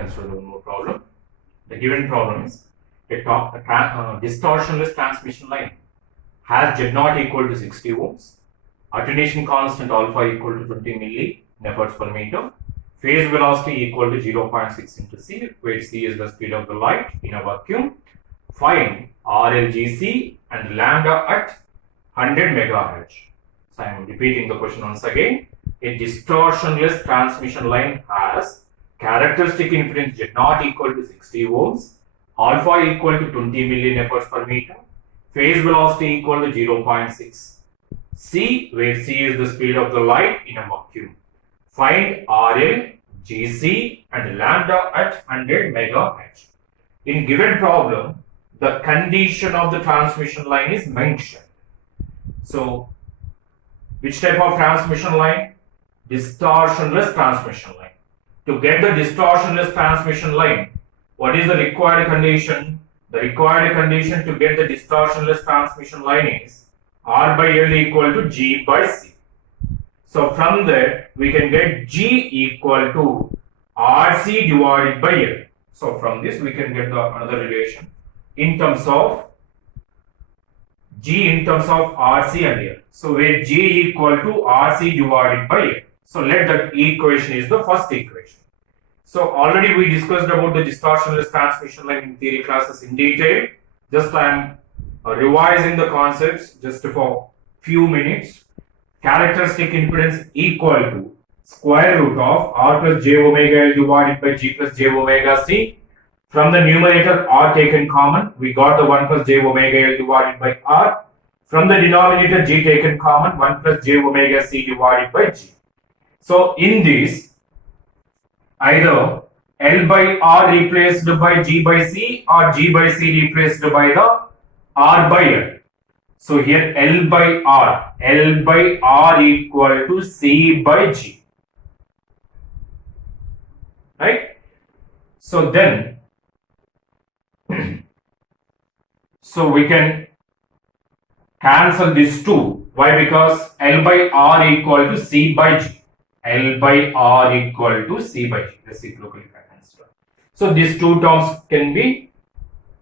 consider one more problem. The given problem is a distortionless transmission line has Z naught equal to 60 ohms, attenuation constant alpha equal to 20 milli newtons per meter, phase velocity equal to 0.6 into c, where c is the speed of the light in a vacuum. Find RLGC and lambda at 100 megahertz. So I am repeating the question once again. A distortionless transmission line has characteristic impedance Z naught equal to 60 ohms, alpha equal to 20 millinewtons per meter, phase velocity equal to 0.6 c, where c is the speed of the light in a vacuum. Find RL, GC and lambda at 100 megahertz. In given problem, the condition of the transmission line is mentioned. So, which type of transmission line? Distortionless transmission line. To get the distortionless transmission line, what is the required condition? The required condition to get the distortionless transmission line is R by L equal to G by C. So from there, we can get G equal to RC divided by L. So from this, we can get another relation in terms of G in terms of RC and L. So where G equal to RC divided by L. So let that equation is the first equation. So already we discussed about the distortionless transmission line in theory classes in detail. Just I am revising the concepts just for few minutes. Characteristic impedance equal to square root of R plus J omega L divided by G plus J omega C. From the numerator R taken common, we got the 1 plus J omega L divided by R. From the denominator G taken common, 1 plus J omega C divided by G. So in this, either L by R replaced by G by C or G by C replaced by the R by L. So here L by R equal to C by G. Right? So then, so we can cancel these two. Why? Because L by R equal to C by G. L by R equal to C by G, reciprocal capacitor. So these two terms can be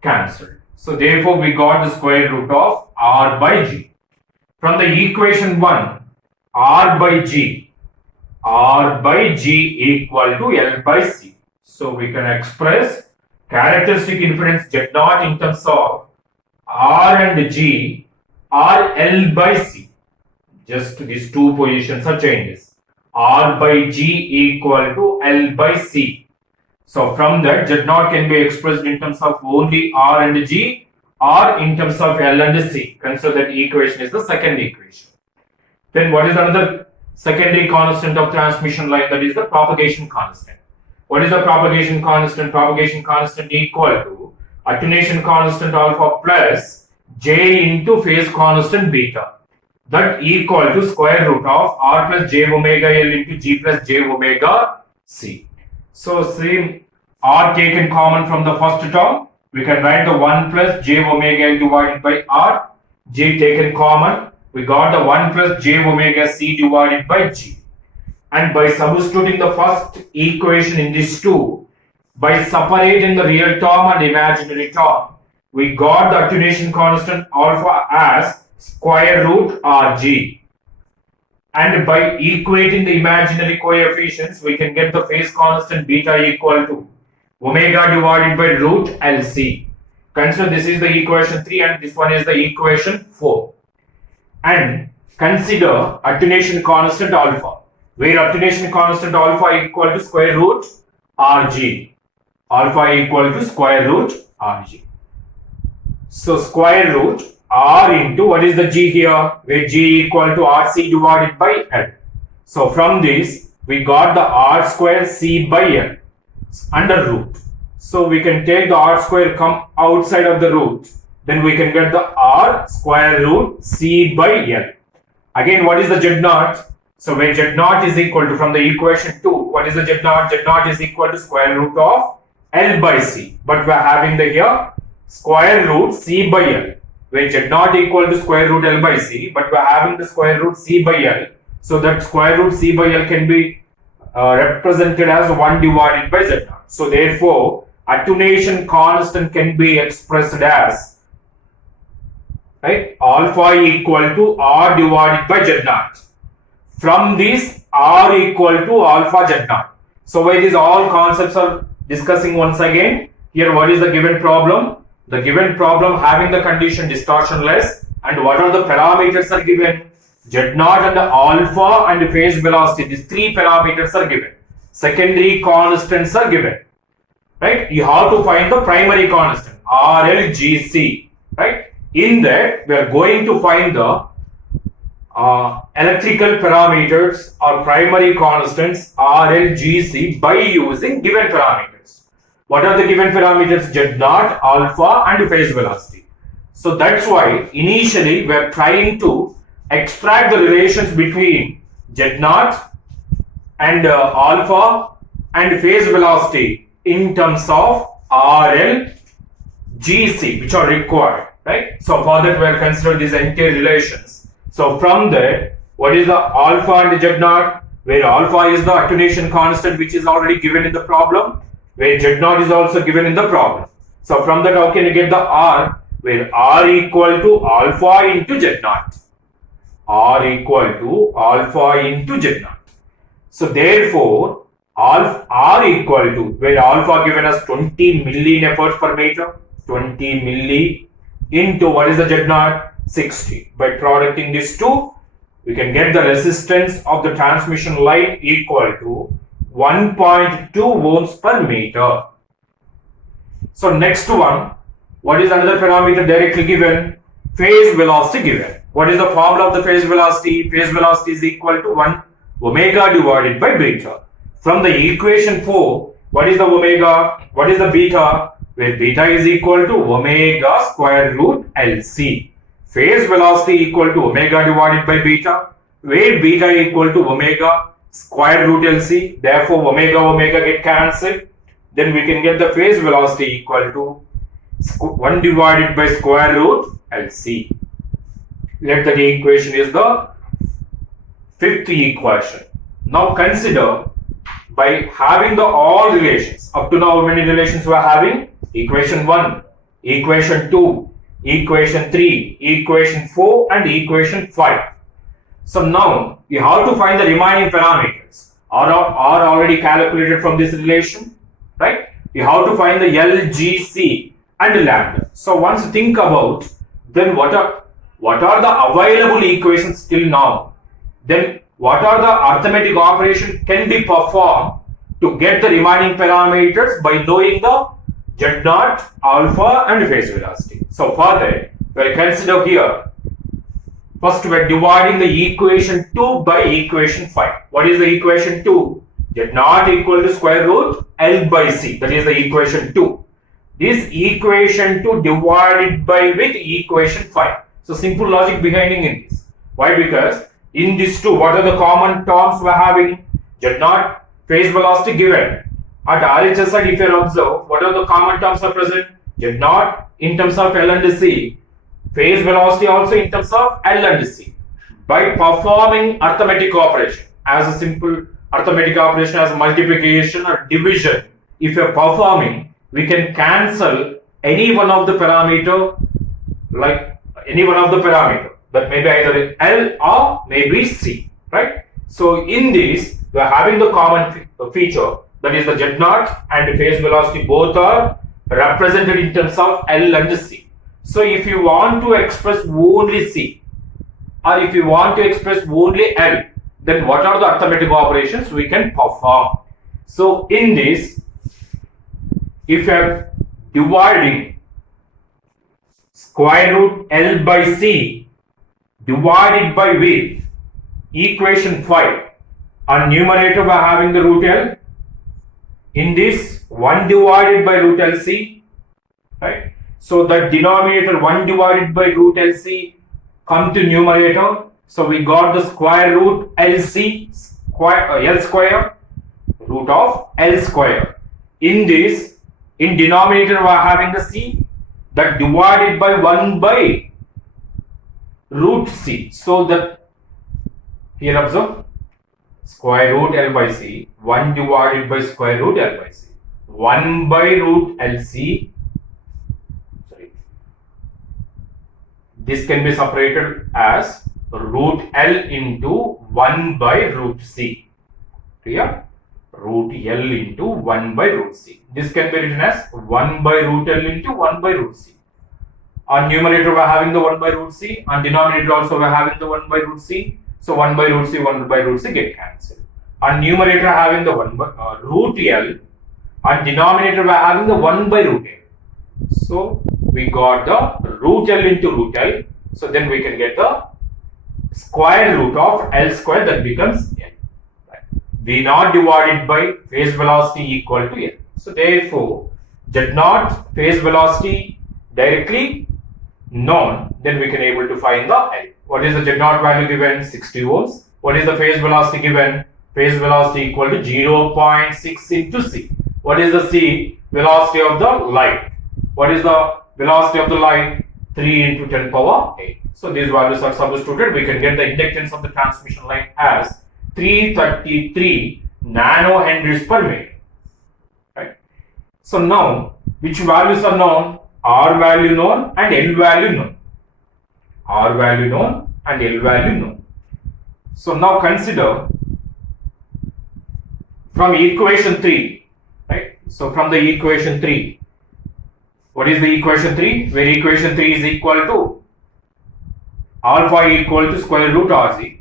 cancelled. So therefore we got the square root of R by G. From the equation 1, R by G equal to L by C. So we can express characteristic impedance Z naught in terms of R and G are L by C. Just these two positions are changes. R by G equal to L by C. So from that, Z naught can be expressed in terms of only R and G or in terms of L and C. Consider that equation is the second equation. Then what is another secondary constant of transmission line? That is the propagation constant. What is the propagation constant? Propagation constant equal to attenuation constant alpha plus J into phase constant beta. That equal to square root of R plus J omega L into G plus J omega C. So same R taken common from the first term, we can write the 1 plus J omega L divided by R. J taken common, we got the 1 plus J omega C divided by G. And by substituting the first equation in these two, by separating the real term and imaginary term, we got the attenuation constant alpha as square root RG. And by equating the imaginary coefficients, we can get the phase constant beta equal to omega divided by root LC. Consider this is the equation 3 and this one is the equation 4. And consider attenuation constant alpha, where attenuation constant alpha equal to square root RG. Alpha equal to square root RG. So square root R into what is the G here? Where G equal to RC divided by L. So from this, we got the R square C by L under root. So we can take the R square come outside of the root. Then we can get the R square root C by L. Again, what is the Z naught? So when Z naught is equal to, from the equation 2, what is the Z naught? Z naught is equal to square root of L by C. But we are having the here square root C by L. Where Z naught equal to square root L by C, but we are having the square root C by L. So that square root C by L can be represented as 1 divided by Z naught. So therefore, attenuation constant can be expressed as, right, alpha equal to R divided by Z naught. From this, R equal to alpha Z naught. So why these all concepts are discussing once again? Here, what is the given problem? The given problem having the condition distortionless, and what are the parameters are given? Z naught and alpha and phase velocity. These three parameters are given. Secondary constants are given. Right? You have to find the primary constant RLGC. Right? In that, we are going to find the electrical parameters or primary constants RLGC by using given parameters. What are the given parameters? Z naught, alpha and phase velocity. So that's why initially we are trying to extract the relations between Z naught and alpha and phase velocity in terms of RL, GC, which are required, right? So for that we are considering these entire relations. So from there, what is the alpha and Z naught? Where alpha is the attenuation constant which is already given in the problem, where Z naught is also given in the problem. So from that, how can you get the R? Where R equal to alpha into Z naught. R equal to alpha into Z naught. So therefore, R equal to, where alpha given as 20 milliamperes per meter, 20 milli into what is the Z naught? 60. By producting these two, we can get the resistance of the transmission line equal to 1.2 ohms per meter. So next one, what is another parameter directly given? Phase velocity given. What is the formula of the phase velocity? Phase velocity is equal to 1 omega divided by beta. From the equation 4, what is the omega? What is the beta? Where beta is equal to omega square root LC. Phase velocity equal to omega divided by beta, where beta equal to omega square root LC. Therefore, omega get cancelled. Then we can get the phase velocity equal to 1 divided by square root LC. Let that equation is the fifth equation. Now consider, by having the all relations, up to now how many relations we are having? Equation 1, equation 2, equation 3, equation 4 and equation 5. So now you have to find the remaining parameters are already calculated from this relation, right? You have to find the L, G, C and lambda. So once you think about, then what are the available equations till now? Then what are the arithmetic operations can be performed to get the remaining parameters by knowing the Z naught, alpha and phase velocity. So for that, we consider here, first we are dividing the equation 2 by equation 5. What is the equation 2? Z naught equal to square root L by C. That is the equation 2. This equation 2 divided by with equation 5. So simple logic behind in this. Why? Because in these two, what are the common terms we are having? Z naught, phase velocity given. At RHS side, if you observe, what are the common terms are present? Z naught in terms of L and C. Phase velocity also in terms of L and C. By performing arithmetic operation, as a simple arithmetic operation as multiplication or division, if you are performing, we can cancel any one of the parameter, like any one of the parameter. That may be either L or maybe C, right? So in this, we are having the common feature, that is the Z naught and phase velocity both are represented in terms of L and C. So if you want to express only C or if you want to express only L, then what are the arithmetic operations we can perform? So in this, if you are dividing square root L by C divided by with equation 5, on numerator we are having the root L. In this, 1 divided by root LC, right? So the denominator 1 divided by root LC come to numerator. So we got the square root LC square L square root of L square. In this, in denominator we are having the C, that divided by 1 by root C. So that here observe, square root L by C, 1 divided by square root L by C. 1 by root LC, sorry, this can be separated as root L into 1 by root C. Clear? Root L into 1 by root C. This can be written as 1 by root L into 1 by root C. On numerator we are having the 1 by root C, on denominator also we are having the 1 by root C. So 1 by root C, 1 by root C get cancelled. On numerator having the 1 by root L, on denominator we are having the 1 by root L. So we got the root L into root L. So then we can get the square root of L square, that becomes L. Right. V naught divided by phase velocity equal to L. So therefore Z naught phase velocity directly known, then we can able to find the L. What is the Z naught value given? 60 volts. What is the phase velocity given? Phase velocity equal to 0.6 into C. What is the C? Velocity of the light. What is the velocity of the light? 3 into 10 power 8. So these values are substituted. We can get the inductance of the transmission line as 333 nanohenries per meter. Right. So now, which values are known? R value known and L value known. R value known and L value known. So now consider from equation 3, right? So from the equation 3, what is the equation 3? Where equation 3 is equal to alpha equal to square root RG.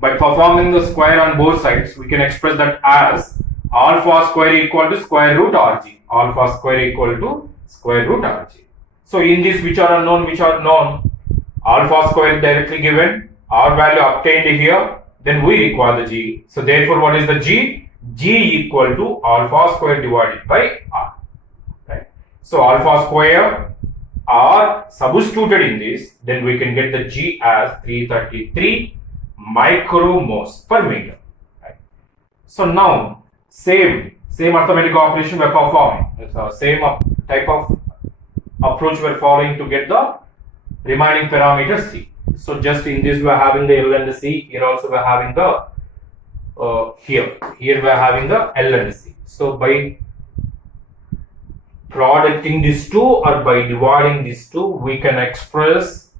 By performing the square on both sides, we can express that as alpha square equal to square root RG. Alpha square equal to square root RG. So in this, which are unknown, which are known? Alpha square directly given, R value obtained here, then we require the G. So therefore, what is the G? G equal to alpha square divided by R. Right? So alpha square R substituted in this, then we can get the G as 333 micromoles per meter. Right? So now same arithmetic operation we are performing. Same type of approach we are following to get the remaining parameter C. So just in this we are having the L and the C. Here also we are having the here we are having the L and the C. So by producting these two or by dividing these two, we can express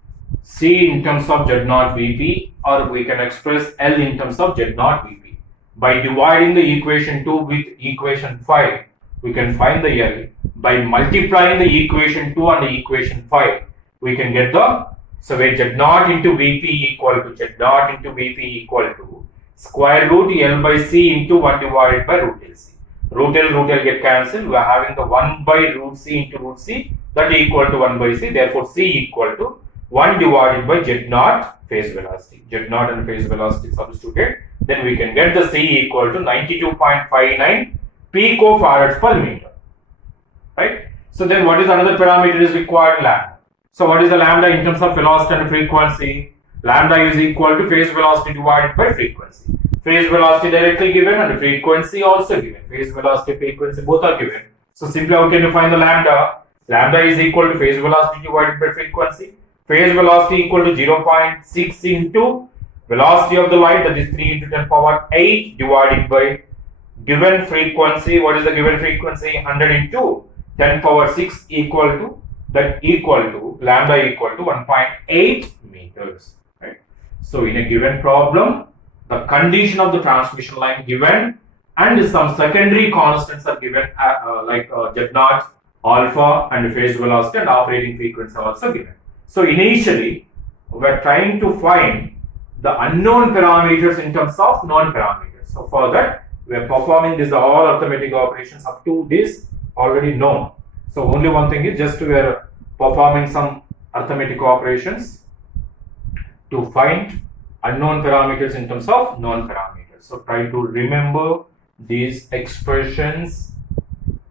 C in terms of Z naught Vp, or we can express L in terms of Z naught Vp. By dividing the equation 2 with equation 5, we can find the L. By multiplying the equation 2 and the equation 5, we can get the, so where Z naught into Vp equal to Z naught into Vp equal to square root L by C into 1 divided by root LC. Root L get cancelled. We are having the 1 by root C into root C, that equal to 1 by C. Therefore, C equal to 1 divided by Z naught phase velocity. Z naught and phase velocity substituted. Then we can get the C equal to 92.59 picofarads per meter. Right? So then what is another parameter is required? Lambda. So what is the lambda in terms of velocity and frequency? Lambda is equal to phase velocity divided by frequency. Phase velocity directly given and frequency also given. Phase velocity, frequency both are given. So simply how can you find the lambda? Lambda is equal to phase velocity divided by frequency. Phase velocity equal to 0.6 into velocity of the light, that is 3 into 10 power 8 divided by given frequency. What is the given frequency? 100 into 10 power 6 equal to, that equal to lambda equal to 1.8 meters. Right? So in a given problem, the condition of the transmission line given and some secondary constants are given like Z naught, alpha and phase velocity and operating frequency are also given. So initially we are trying to find the unknown parameters in terms of known parameters. So for that we are performing these all arithmetic operations up to this already known. So only one thing is just we are performing some arithmetic operations to find unknown parameters in terms of known parameters. So try to remember these expressions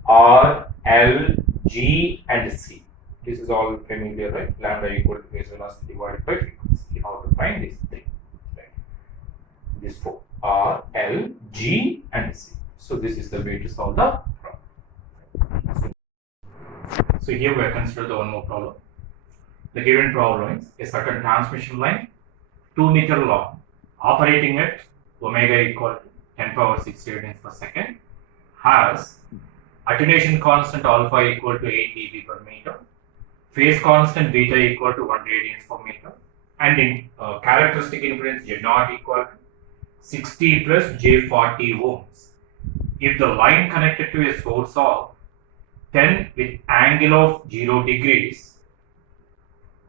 R, L, G and C. This is all familiar, right? Lambda equal to phase velocity divided by frequency. How to find these three? Right? These four: R, L, G and C. So this is the way to solve the problem. So here we are considered the one more problem. The given problem is a certain transmission line 2 meter long operating at omega equal to 10 power 6 radians per second has attenuation constant alpha equal to 8 dB per meter, phase constant beta equal to 1 radians per meter, and in characteristic impedance Z naught equal to 60 plus J40 ohms. If the line connected to a source of 10 with angle of 0 degrees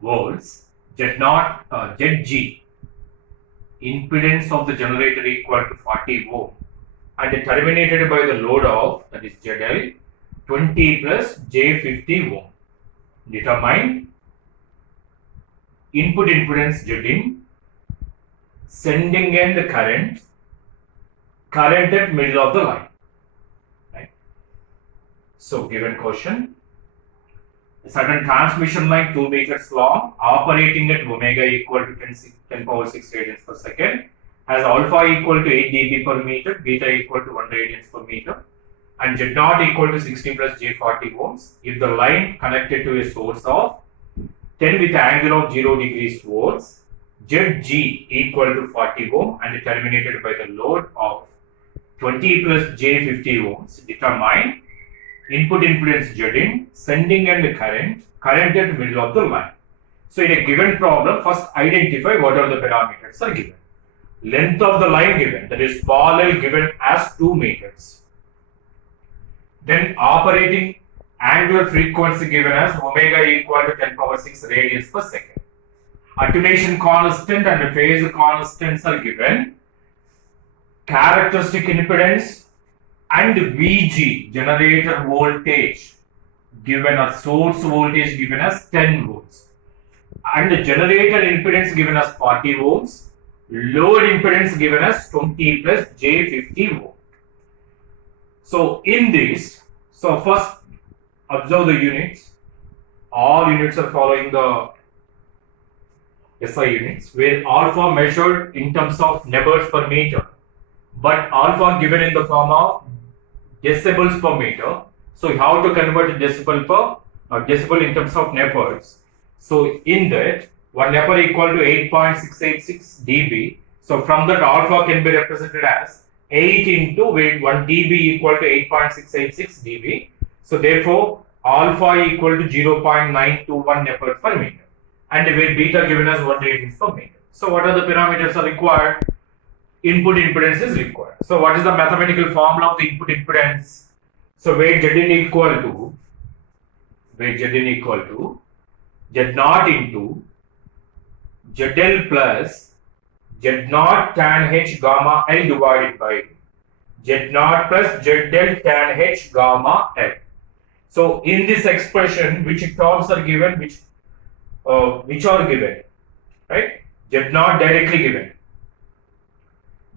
volts, ZG impedance of the generator equal to 40 ohm and terminated by the load of, that is ZL, 20 plus J50 ohm. Determine input impedance Zin, sending end current at middle of the line. Right? So given question, a certain transmission line 2 meters long operating at omega equal to 10 power 6 radians per second has alpha equal to 8 dB per meter, beta equal to 1 radians per meter, and Z naught equal to 60 plus J40 ohms. If the line connected to a source of 10 with angle of 0 degrees volts, Zg equal to 40 ohm and terminated by the load of 20 plus J50 ohms, determine input impedance Zin, sending end current at middle of the line. So in a given problem, first identify what are the parameters are given. Length of the line given, that is small l given as 2 meters. Then operating angular frequency given as omega equal to 10 power 6 radians per second. Attenuation constant and phase constants are given. Characteristic impedance and VG, generator voltage, given as source voltage given as 10 volts. And the generator impedance given as 40 ohms. Load impedance given as 20 plus J50 ohm. So in this, so first observe the units. All units are following the SI units, where alpha measured in terms of nebers per meter, but alpha given in the form of decibels per meter. So you have to convert decibel in terms of nebers. So in that, 1 Nepper equal to 8.686 dB. So from that, alpha can be represented as 8 into 1 dB equal to 8.686 dB. So therefore, alpha equal to 0.921 Nepper per meter, and with beta given as 1 radians per meter. So what are the parameters are required? Input impedance is required. So what is the mathematical formula of the input impedance? So where Zin equal to Z naught into ZL plus Z naught tan H gamma L divided by Z naught plus ZL tan H gamma L. So in this expression, which terms are given, which are given, right? Z naught directly given,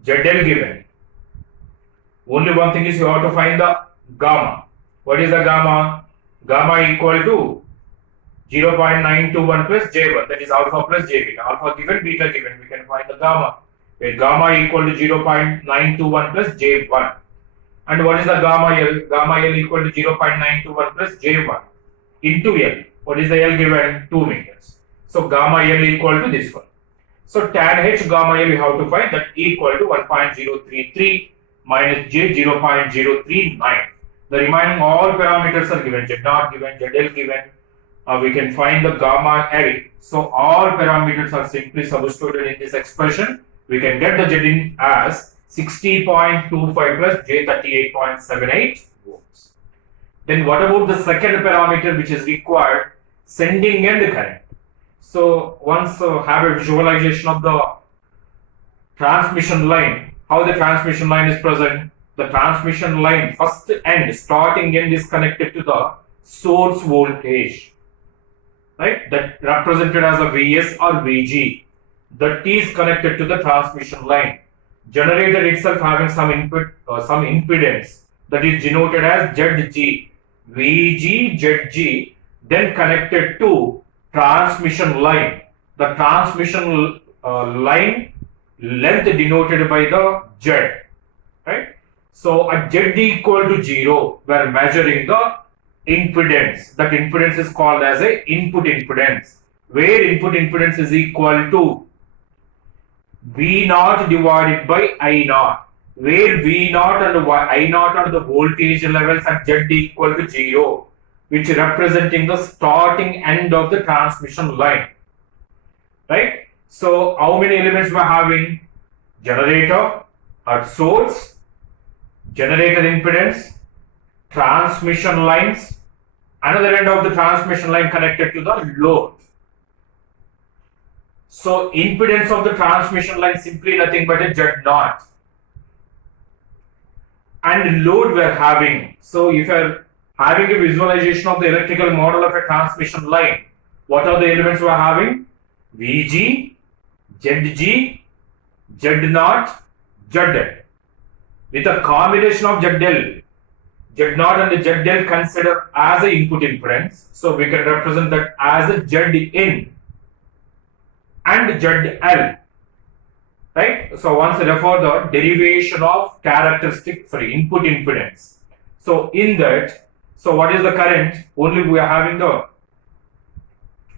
ZL given. Only one thing is you have to find the gamma. What is the gamma? Gamma equal to 0.921 plus J1, that is alpha plus J beta. Alpha given, beta given, we can find the gamma, where gamma equal to 0.921 plus J1. And what is the gamma L? Gamma L equal to 0.921 plus J1 into L. What is the L given? 2 meters. So gamma L equal to this one. So tan H gamma L we have to find, that equal to 1.033 minus J 0.039. The remaining all parameters are given. Z naught given, ZL given. We can find the gamma L. So all parameters are simply substituted in this expression. We can get the Zin as 60.25 plus J38.78 volts. Then what about the second parameter which is required? Sending end current. So once have a visualization of the transmission line, how the transmission line is present. The transmission line first end, starting end is connected to the source voltage, right? That represented as a Vs or Vg. That is connected to the transmission line. Generator itself having some input, some impedance, that is denoted as Zg, Vg, Zg, then connected to transmission line. The transmission line length denoted by the Z, right? So at Z equal to 0, we are measuring the impedance. That impedance is called as a input impedance, where input impedance is equal to V naught divided by I naught, where V naught and I naught are the voltage levels at Z equal to 0, which representing the starting end of the transmission line. Right? So how many elements we are having? Generator or source, generator impedance, transmission lines, another end of the transmission line connected to the load. So impedance of the transmission line simply nothing but a Z naught. And load we are having. So if you are having a visualization of the electrical model of a transmission line, what are the elements we are having? Vg, Zg, Z0, Zl. With a combination of ZL, Z0 and ZL considered as the input impedance. So we can represent that as a Zin and ZL. Right? So once refer the derivation of input impedance. So in that, so what is the current? Only we are having the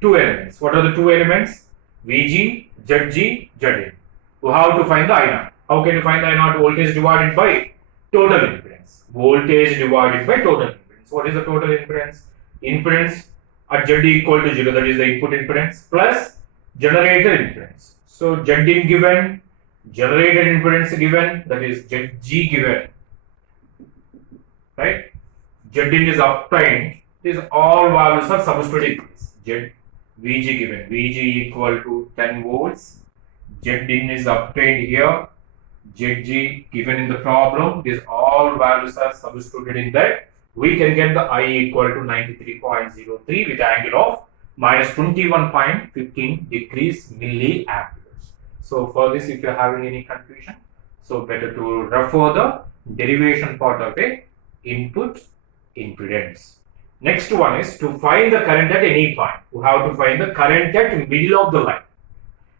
two elements. What are the two elements? Vg, Zg, Zn. We have to find the I naught. How can you find the I naught? Voltage divided by total impedance. Voltage divided by total impedance. What is the total impedance? Impedance at Z equal to 0, that is the input impedance, plus generator impedance. So Zin given, generator impedance given, that is Zg given. Right? Zin is obtained. These all values are substituted in this. Vg given, Vg equal to 10 volts. Zin is obtained here. Zg given in the problem. These all values are substituted in that. We can get the I equal to 93.03 with angle of minus 21.15 degrees milliamperes. So for this, if you are having any confusion, so better to refer the derivation part of a input impedance. Next one is to find the current at any point. We have to find the current at middle of the line.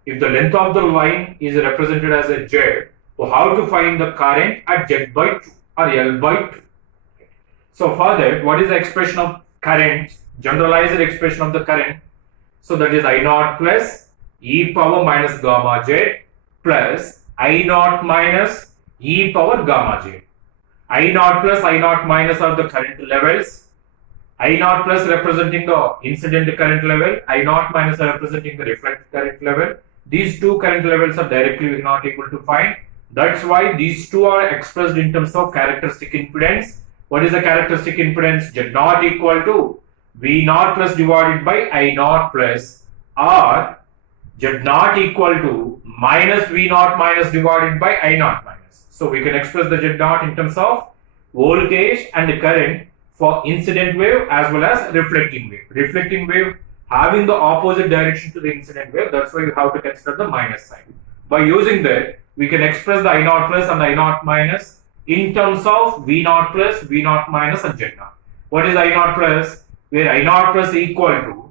If the length of the line is represented as a Z, we have to find the current at Z by 2 or L by 2. So for that, what is the expression of current? Generalized expression of the current. So that is I naught plus e power minus gamma Z plus I naught minus e power gamma Z. I naught plus I naught minus are the current levels. I naught plus representing the incident current level, I naught minus are representing the reflected current level. These two current levels are directly we are not able to find. That's why these two are expressed in terms of characteristic impedance. What is the characteristic impedance? Z naught equal to V naught plus divided by I naught plus, or Z naught equal to minus V naught minus divided by I naught minus. So we can express the Z naught in terms of voltage and current for incident wave as well as reflecting wave. Reflecting wave having the opposite direction to the incident wave, that's why you have to consider the minus sign. By using that, we can express the I naught plus and I naught minus in terms of V naught plus, V naught minus and Z naught. What is I naught plus? Where I naught plus equal to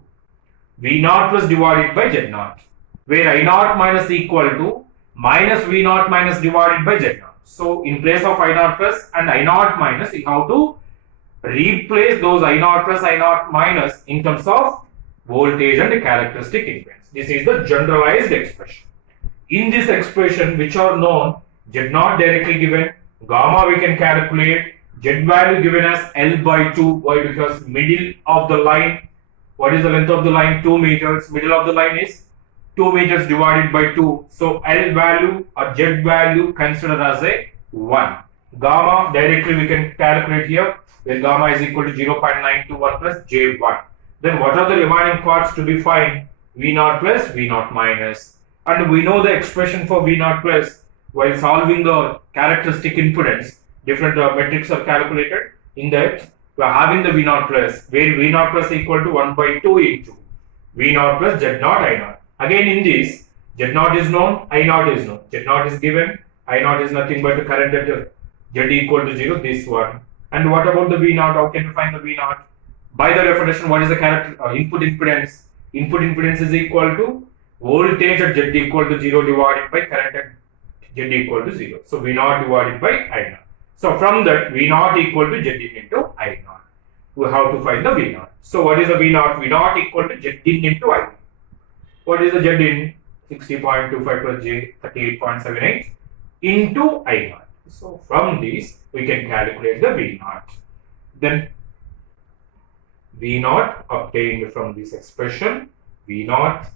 V naught plus divided by Z naught. Where I naught minus equal to minus V naught minus divided by Z naught. So in place of I naught plus and I naught minus, you have to replace those I naught plus, I naught minus in terms of voltage and characteristic impedance. This is the generalized expression. In this expression, which are known, Z naught directly given, gamma we can calculate, Z value given as L by 2. Why? Because middle of the line, what is the length of the line? 2 meters. Middle of the line is 2 meters divided by 2. So L value or Z value considered as a 1. Gamma directly we can calculate here, where gamma is equal to 0.921 plus J1. Then what are the remaining parts to be found? V naught plus, V naught minus. And we know the expression for V naught plus while solving the characteristic impedance. Different metrics are calculated. In that, we are having the V naught plus, where V naught plus equal to 1 by 2 into V naught plus Z naught I naught. Again in this, Z naught is known, I naught is known. Z naught is given, I naught is nothing but the current at Z equal to 0, this one. And what about the V naught? How can you find the V naught? By the definition, what is the input impedance? Input impedance is equal to voltage at Z equal to 0 divided by current at Z equal to 0. So V naught divided by I naught. So from that, V naught equal to Z in into I naught. We have to find the V naught. So what is the V naught? V naught equal to Z in into I naught. What is the Z in? 60.25 plus J 38.78 into I naught. So from these we can calculate the V naught. Then V naught obtained from this expression, V naught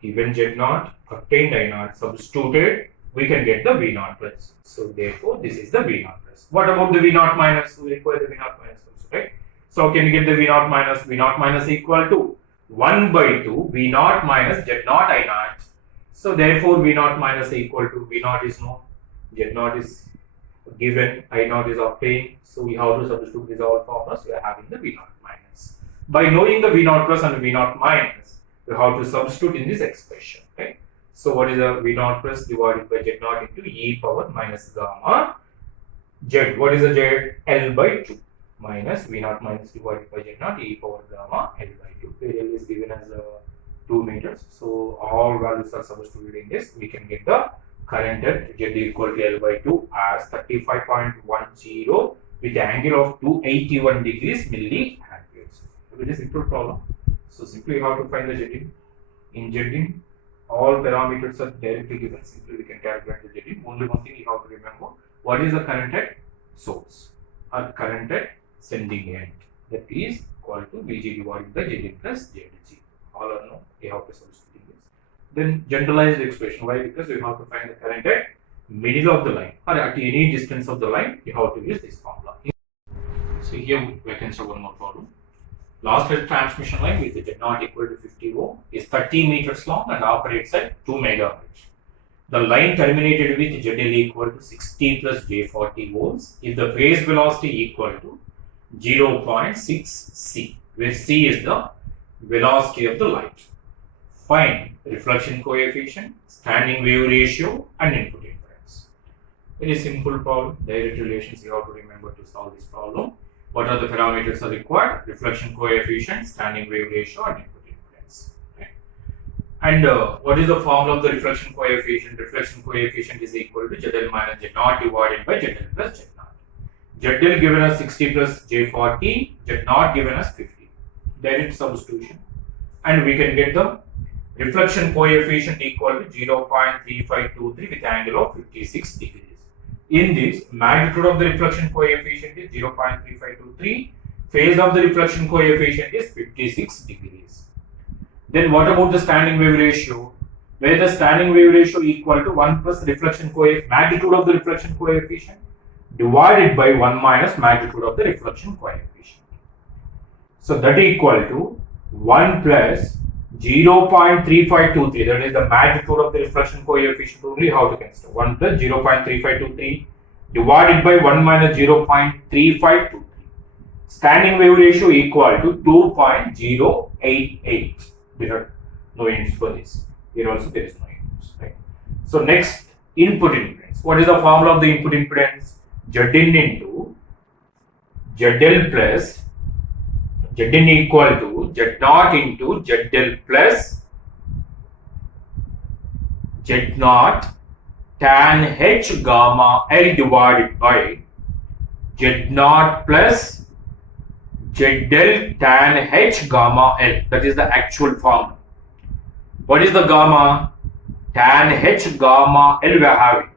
given Z naught obtained I naught substituted, we can get the V naught plus. So therefore this is the V naught plus. What about the V naught minus? We require the V naught minus also, right? So can you get the V naught minus? V naught minus equal to 1 by 2 V naught minus Z naught I naught. So therefore V naught minus equal to V naught is known, Z naught is given, I naught is obtained. So we have to substitute these all formulas. We are having the V naught minus. By knowing the V naught plus and V naught minus, we have to substitute in this expression. Okay. So what is the V naught plus divided by Z naught into e power minus gamma Z. What is the Z? L by 2 minus V naught minus divided by Z naught e power gamma L by 2. Where L is given as 2 meters. So all values are substituted in this. We can get the current at Z equal to L by 2 as 35.10 with angle of 281 degrees milliamperes. So it is a simple problem. So simply you have to find the Z in Z in. All parameters are directly given. Simply we can calculate the Z in. Only one thing you have to remember: what is the current at source or current at sending end? That is equal to Vg divided by Zn plus Zg. All or no, you have to substitute this. Then generalized expression. Why? Because you have to find the current at middle of the line or at any distance of the line. You have to use this formula. So here we can solve one more problem. Lossless transmission line with Z naught equal to 50 ohm is 30 meters long and operates at 2 megahertz. The line terminated with ZL equal to 60 plus J40 volts if the phase velocity equal to 0.6 C, where C is the velocity of the light. Find reflection coefficient, standing wave ratio and input impedance. Very simple problem. Direct relations you have to remember to solve this problem. What are the parameters are required? Reflection coefficient, standing wave ratio and input impedance. Okay. And what is the formula of the reflection coefficient? Reflection coefficient is equal to ZL minus Z naught divided by ZL plus Z naught. ZL given us 60 plus J40, Z naught given us 50. Direct substitution. And we can get the reflection coefficient equal to 0.3523 with angle of 56 degrees. In this, magnitude of the reflection coefficient is 0.3523, phase of the reflection coefficient is 56 degrees. Then what about the standing wave ratio? Where the standing wave ratio equal to 1 plus reflection coefficient, magnitude of the reflection coefficient divided by 1 minus magnitude of the reflection coefficient. So that equal to 1 plus 0.3523, that is the magnitude of the reflection coefficient only. How to consider 1 plus 0.3523 divided by 1 minus 0.3523. Standing wave ratio equal to 2.088. There are no units for this. Here also there is no units. Right? So next, input impedance. What is the formula of the input impedance? Zin into ZL plus Zn equal to Z naught into ZL plus Z naught tan H gamma L divided by Z naught plus ZL tan H gamma L. That is the actual formula. What is the gamma? Tan H gamma L we are having.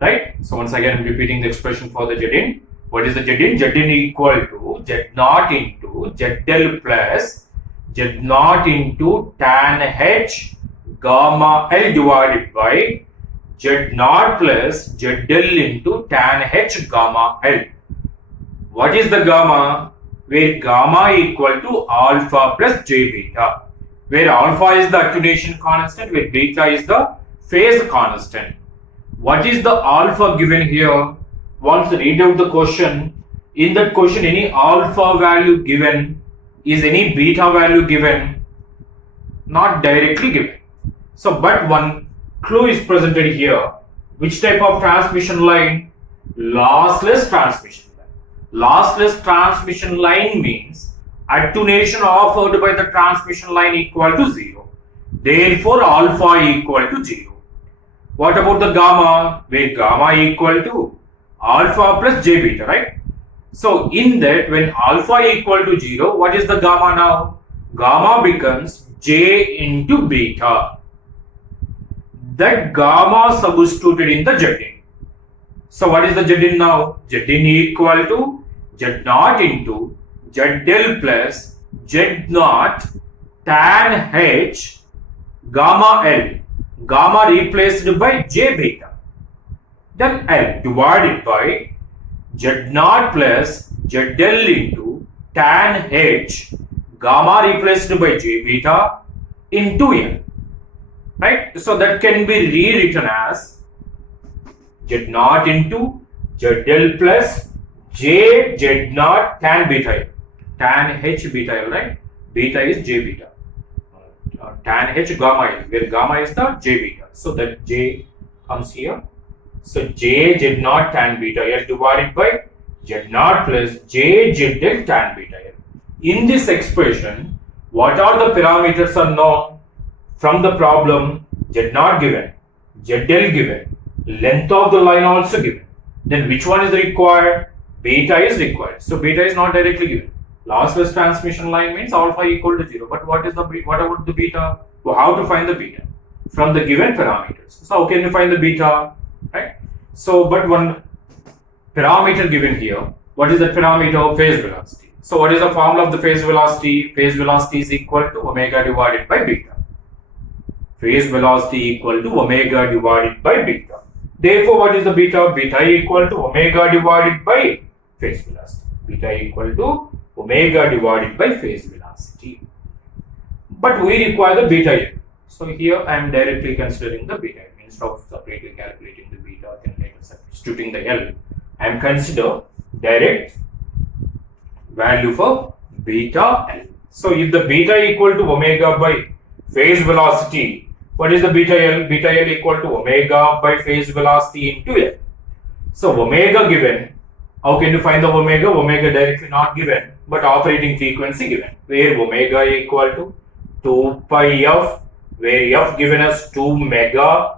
Right? So once again I am repeating the expression for the Zin. What is the Zin? Zin equal to Z naught into ZL plus Z naught into tan H gamma L divided by Z naught plus ZL into tan H gamma L. What is the gamma? Where gamma equal to alpha plus J beta. Where alpha is the attenuation constant, where beta is the phase constant. What is the alpha given here? Once read out the question. In that question, any alpha value given, is any beta value given? Not directly given. So, but one clue is presented here. Which type of transmission line? Lossless transmission line. Lossless transmission line means attenuation offered by the transmission line equal to 0. Therefore, alpha equal to 0. What about the gamma? Where gamma equal to alpha plus J beta, right? So in that, when alpha equal to 0, what is the gamma now? Gamma becomes J into beta. that gamma substituted in the Z-in. So what is the Z-in now? Z-in equal to Z0 into ZL plus Z0 tan H gamma L. Gamma replaced by J beta. Then L divided by Z0 plus ZL into tan H gamma replaced by J beta into L. Right? So that can be rewritten as Z0 into ZL plus J Z0 tan beta L. Tan H beta L, right? Beta is J beta. Tan H gamma L, where gamma is the J beta. So that J comes here. So J Z0 tan beta L divided by Z0 plus J ZL tan beta L. In this expression, what are the parameters are known from the problem? Z0 given, ZL given, length of the line also given. Then which one is required? Beta is required. So beta is not directly given. Lossless transmission line means alpha equal to 0. But what about the beta? So how to find the beta? From the given parameters. So how can you find the beta? Right? So but one parameter given here. What is the parameter? Phase velocity. So what is the formula of the phase velocity? Phase velocity is equal to omega divided by beta. Phase velocity equal to omega divided by beta. Therefore, what is the beta? Beta equal to omega divided by phase velocity. Beta equal to omega divided by phase velocity. But we require the beta L. So here I am directly considering the beta L. Instead of separately calculating the beta, then later substituting the L, I am consider direct value for beta L. So if the beta equal to omega by phase velocity, what is the beta L? Beta L equal to omega by phase velocity into L. So omega given. How can you find the omega? Omega directly not given, but operating frequency given. Where omega equal to 2 pi f, where f given as 2 mega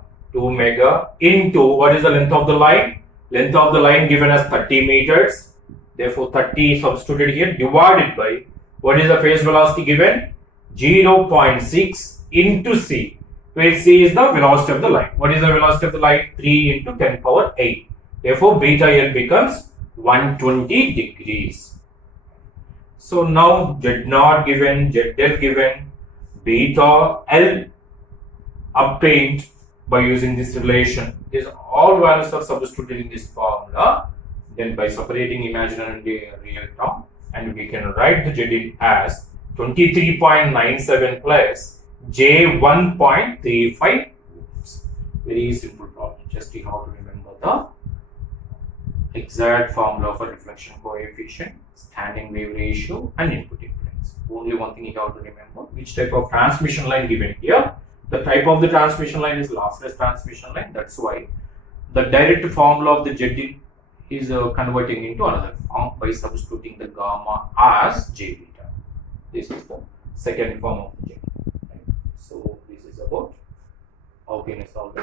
into what is the length of the line? Length of the line given as 30 meters. Therefore 30 substituted here divided by what is the phase velocity given? 0.6 into c, where c is the velocity of the line. What is the velocity of the light? 3 into 10 power 8. Therefore beta L becomes 120 degrees. So now Z0 given, ZL given, beta L obtained by using this relation. These all values are substituted in this formula. Then by separating imaginary and real term, and we can write the Z as 23.97 plus J 1.35 ohms. Very simple problem. Just you have to remember the exact formula for reflection coefficient, standing wave ratio, and input impedance. Only one thing you have to remember: which type of transmission line given here. The type of the transmission line is lossless transmission line. That's why the direct formula of the Z is converting into another form by substituting the gamma as J beta. This is the second form of J. Right? So this is about how can you solve the